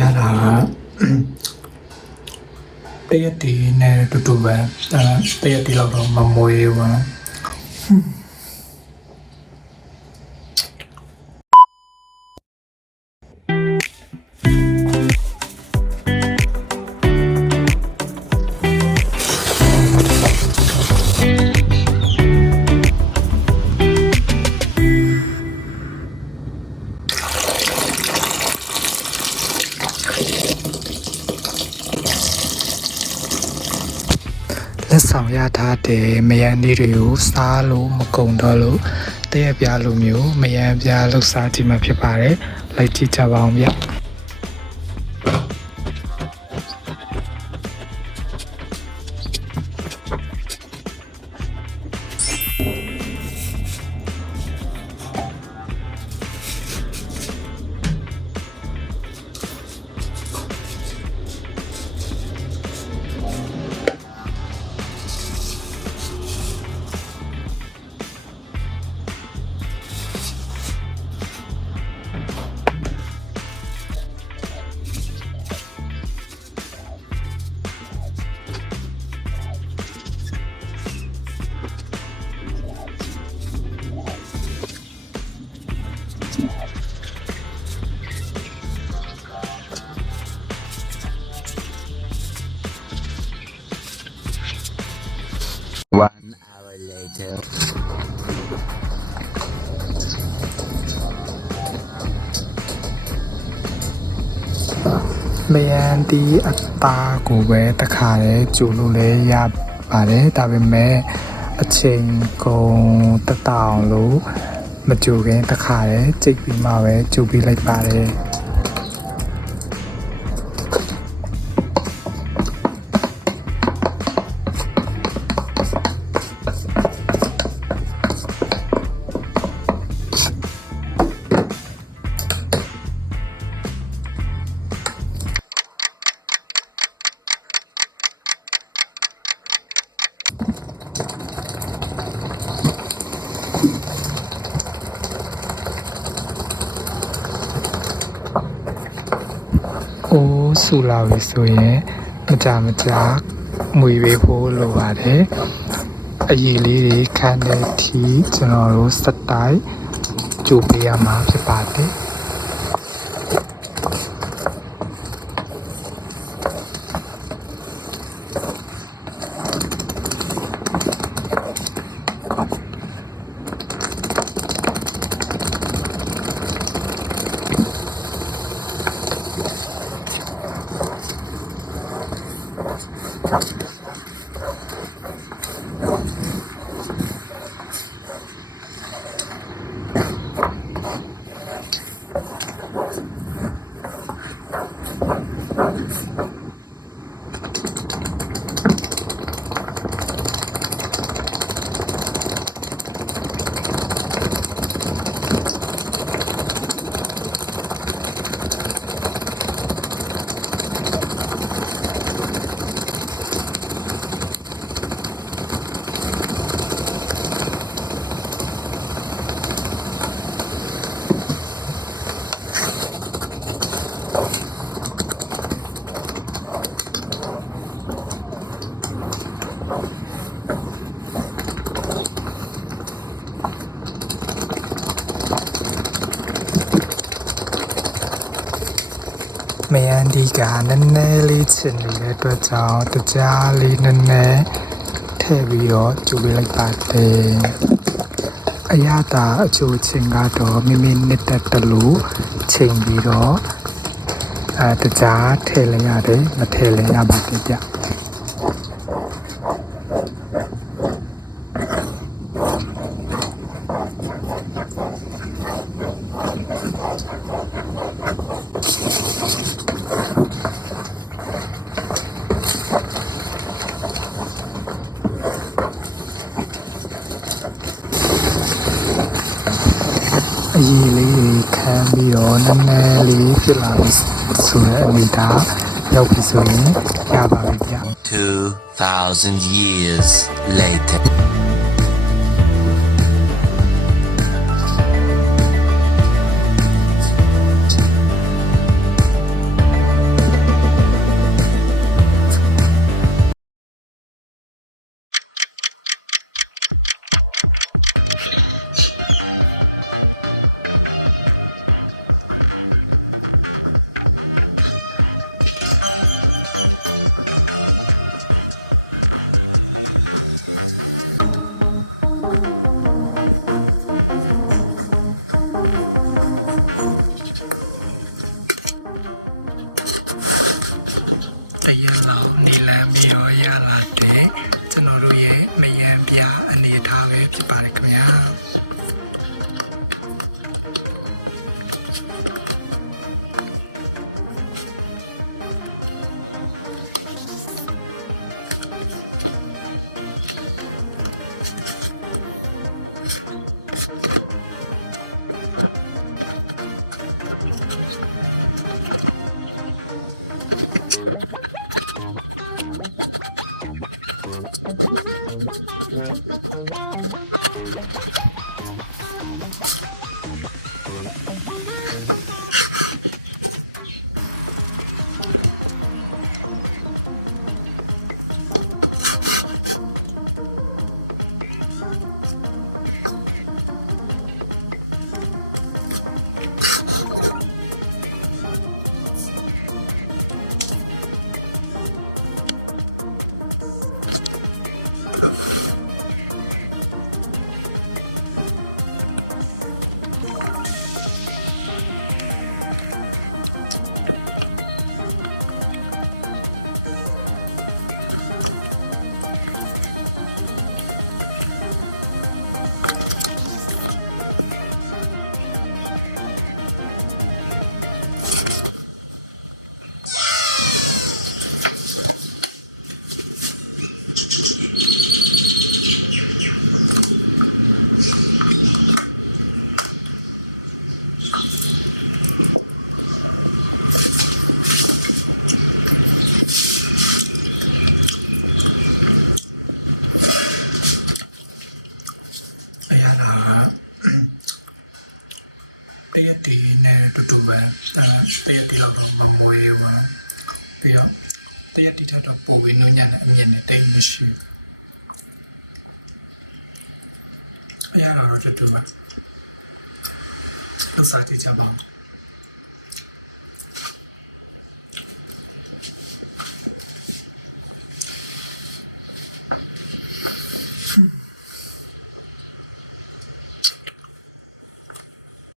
ရတာကတရက်တည်းနဲ့တူတူပဲတရက်တည်းလောက်တော့မမွေးဘူး လက်ဆောင်ရထားတဲ့မယန်းလေးတွေကိုစားလို့မကုန်တော့လို့တရက်ပြားလိုမျိုးမယန်းပြားလှုပ်ရှားကြည့်မှဖြစ်ပါတယ်လိုက်ကြည့်ကြပါအောင်ဗျ1 hour later. မယန်းဒီအသားကိုပဲတခါလဲကျူလို့လဲရပါတယ်ဒါပေမဲ့အချိန်ကုန်တတောင်လို့မကျူခင်တခါလဲကြိတ်ပြီးမှပဲကျူပြီးလိုက်ပါတယ်အိုးဆူလာပြီဆိုရင်မကြငွေပေးဖို့လိုပါတယ်အရေးလေးတွေခန်းတဲ့ထီကျွန်တော်တို့စတိုင်ကြိုပေးရမှာဖြစ်ပါတယ်မယန်းဒီကနည်းနည်းလေးချင်နေတဲ့အတွက်ကြောင့်တကြားလေးနည်းနည်းထည့်ပြီးတော့ကျူပေးလိုက်ပါတယ်အရသာအချိုချင်းကတော့မိမိနှစ်သက်တယ်လို့ချိန်ပြီးတော့တကြားထည့်လိုက်ရတယ်မထည့်လိုက်ရပါတယ်ဗျအရေးလေးတွေခံပြီးတော့နည်းနည်းလေးဖြစ်လာပြီဆိုတဲ့အနေဒါရောက်ပြီဆိုရင်ရပါပြီဗျ2,000 years later. မ တရက်လောက်နေလန်းပြီးတော့ရလာတဲ့ကျွန်တော်တို့ရဲ့မယံပြအနေအထားပဲဖြစ်ပါတယ်ခင်ဗျာအရာလာတရက်တီနဲ့တူတူပဲတရက်တီလောက်တော့မမွေးဘူးပြီးတော့တရက်တီထက်တော့ပိုပြီးနုညံ့တဲ့အမြင့်နဲ့တိတ်မရှိအရာလာတော့တူတူပဲလှုပ်ရှားကြည့်ကြပါဦး